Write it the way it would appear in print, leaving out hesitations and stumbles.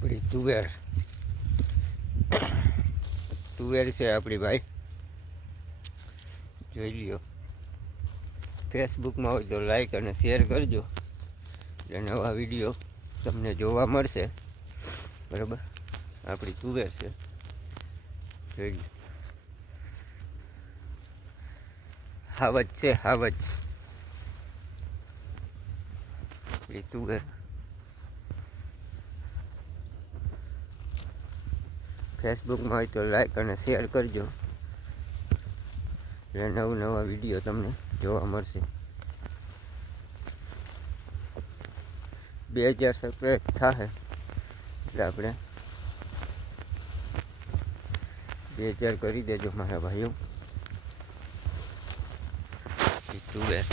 આપણી તુવેર છે આપણી ભાઈ, જોઈ લ્યો. ફેસબુકમાં હોય તો લાઈક અને શેર કરજો, એટલે નવા વિડીયો તમને જોવા મળશે. બરાબર, આપણી તુવેર છે, જોઈ લો. હાવજ છે, હાવજ આપણી તુવેર. ફેસબુકમાં હોય તો લાઈક અને શેર કરજો, એટલે નવા વિડીયો તમને જોવા મળશે. 2000 સબસ્ક્રાઈબ થાય એટલે આપણે 2000 કરી દેજો મારા ભાઈઓ. તુવેર